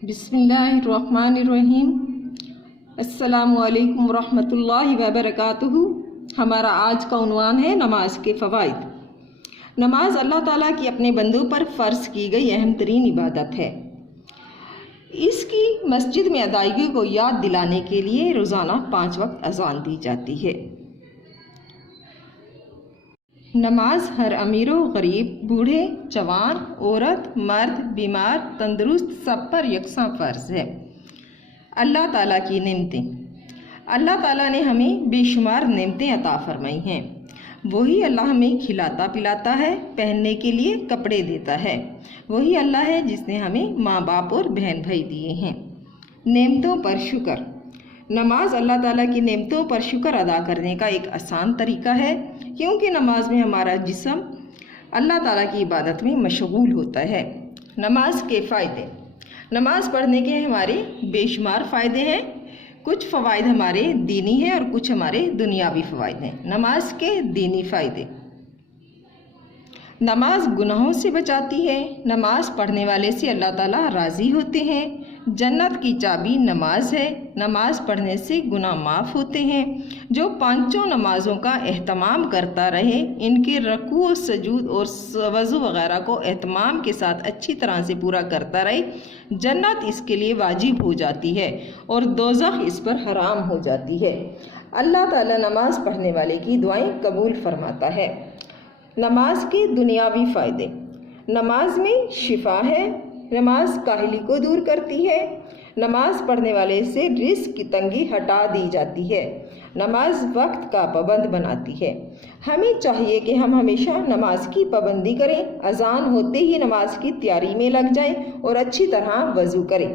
बिस्मिल्लाहिर्रहमानिर्रहीम। अस्सलामुअलैकुम वरहमतुल्लाहि वबरकातुहू। हमारा आज का उन्वान है नमाज के फ़वाइद। नमाज अल्लाह ताला की अपने बंदों पर फ़र्ज़ की गई अहम तरीन इबादत है। इसकी मस्जिद में अदायगी को याद दिलाने के लिए रोज़ाना 5 वक्त अज़ान दी जाती है। नमाज हर अमीर व गरीब, बूढ़े, जवान, औरत, मर्द, बीमार, तंदुरुस्त सब पर यकसा फ़र्ज़ है। अल्लाह ताला की नेमतें। अल्लाह ताला ने हमें बेशुमार नेमतें अता फरमाई हैं। वही अल्लाह हमें खिलाता पिलाता है, पहनने के लिए कपड़े देता है। वही अल्लाह है जिसने हमें माँ बाप और बहन भाई दिए हैं। नेमतों पर शुक्र। नमाज अल्लाह ताला की नेमतों पर शुक्र अदा करने का एक आसान तरीका है, क्योंकि नमाज में हमारा जिस्म अल्लाह ताला की इबादत में मशगूल होता है। नमाज के फ़ायदे। नमाज पढ़ने के हमारे बेशुमार फ़ायदे हैं। कुछ फ़वाइद हमारे दीनी हैं और कुछ हमारे दुनियावी फ़वाइद हैं। नमाज के दीनी फ़ायदे। नमाज गुनाहों से बचाती है। नमाज पढ़ने वाले से अल्लाह ताला राज़ी होते हैं। जन्नत की चाबी नमाज है। नमाज पढ़ने से गुनाह माफ़ होते हैं। जो पांचों नमाज़ों का एहतमाम करता रहे, इनके रकू, सजूद और वज़ू वग़ैरह को एहतमाम के साथ अच्छी तरह से पूरा करता रहे, जन्नत इसके लिए वाजिब हो जाती है और दोज़ख इस पर हराम हो जाती है। अल्लाह ताला नमाज पढ़ने वाले की दुआएं कबूल फरमाता है। नमाज के दुनियावी फ़ायदे। नमाज में शिफा है। नमाज काहली को दूर करती है। नमाज पढ़ने वाले से रिज़्क़ की तंगी हटा दी जाती है। नमाज वक्त का पाबंद बनाती है। हमें चाहिए कि हम हमेशा नमाज की पाबंदी करें। अज़ान होते ही नमाज की तैयारी में लग जाएं और अच्छी तरह वज़ू करें।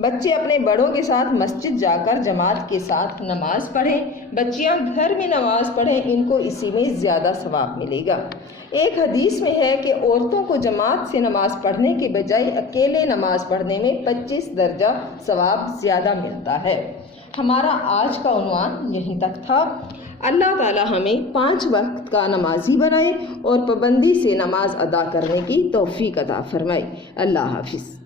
बच्चे अपने बड़ों के साथ मस्जिद जाकर जमात के साथ नमाज पढ़ें। बच्चियां घर में नमाज पढ़ें, इनको इसी में ज़्यादा सवाब मिलेगा। एक हदीस में है कि औरतों को जमात से नमाज पढ़ने के बजाय अकेले नमाज पढ़ने में 25 दर्जा सवाब ज़्यादा मिलता है। हमारा आज का उन्वान यहीं तक था। अल्लाह ताला हमें 5 वक्त का नमाजी बनाए और पाबंदी से नमाज अदा करने की तौफीक अता फरमाए। अल्लाह हाफिज़।